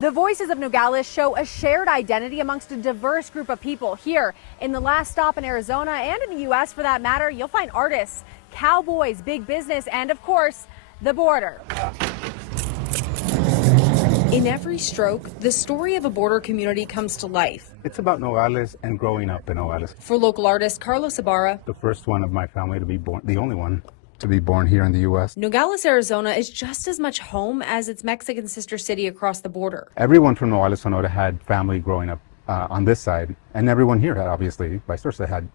The voices of Nogales show a shared identity amongst a diverse group of people. Here in the last stop in Arizona and in the U.S. for that matter, you'll find artists, cowboys, big business, and of course, the border. In every stroke, the story of a border community comes to life. It's about Nogales and growing up in Nogales. For local artist Carlos Ibarra, the first one of my family to be born, the only one to be born here in the U.S. Nogales, Arizona is just as much home as its Mexican sister city across the border. Everyone from Nogales, Sonora had family growing up on this side, and everyone here had, obviously, vice versa, had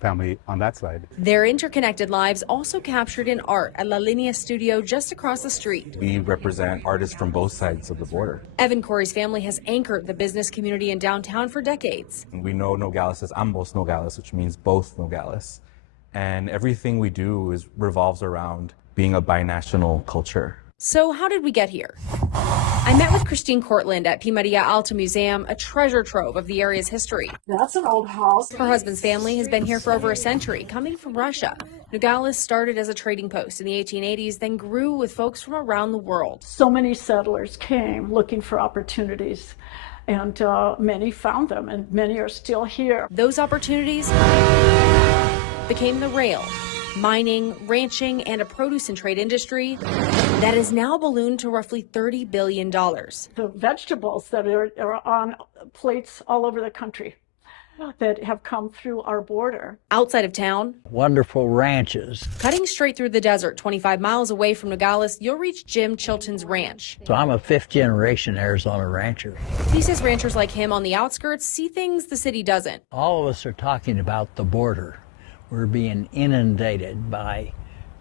family on that side. Their interconnected lives also captured in art at La Linea Studio just across the street. We represent artists from both sides of the border. Evan Corey's family has anchored the business community in downtown for decades. We know Nogales as ambos Nogales, which means both Nogales. And everything we do revolves around being a binational culture. So how did we get here? I met with Christine Cortland at P. Maria Alta Museum, a treasure trove of the area's history. That's an old house. Her husband's family has been here for over a century, coming from Russia. Nogales started as a trading post in the 1880s, then grew with folks from around the world. So many settlers came looking for opportunities, and many found them, and many are still here. Those opportunities became the rail, mining, ranching, and a produce and trade industry that has now ballooned to roughly $30 billion. The vegetables that are on plates all over the country that have come through our border. Outside of town, wonderful ranches. Cutting straight through the desert, 25 miles away from Nogales, you'll reach Jim Chilton's ranch. So I'm a fifth-generation Arizona rancher. He says ranchers like him on the outskirts see things the city doesn't. All of us are talking about the border. We're being inundated by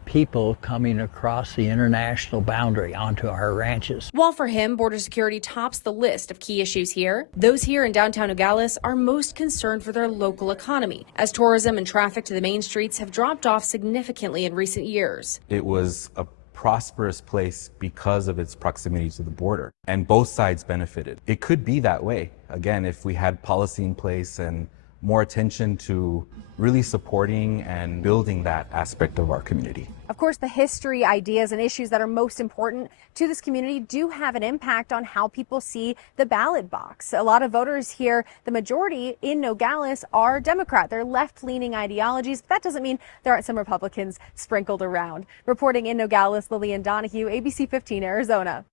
people coming across the international boundary onto our ranches. While for him, border security tops the list of key issues here, those here in downtown Nogales are most concerned for their local economy, as tourism and traffic to the main streets have dropped off significantly in recent years. It was a prosperous place because of its proximity to the border, and both sides benefited. It could be that way, again, if we had policy in place and more attention to really supporting and building that aspect of our community. Of course, the history, ideas, and issues that are most important to this community do have an impact on how people see the ballot box. A lot of voters here, the majority in Nogales, are Democrat. They're left-leaning ideologies, but that doesn't mean there aren't some Republicans sprinkled around. Reporting in Nogales, Lillian Donahue, ABC 15, Arizona.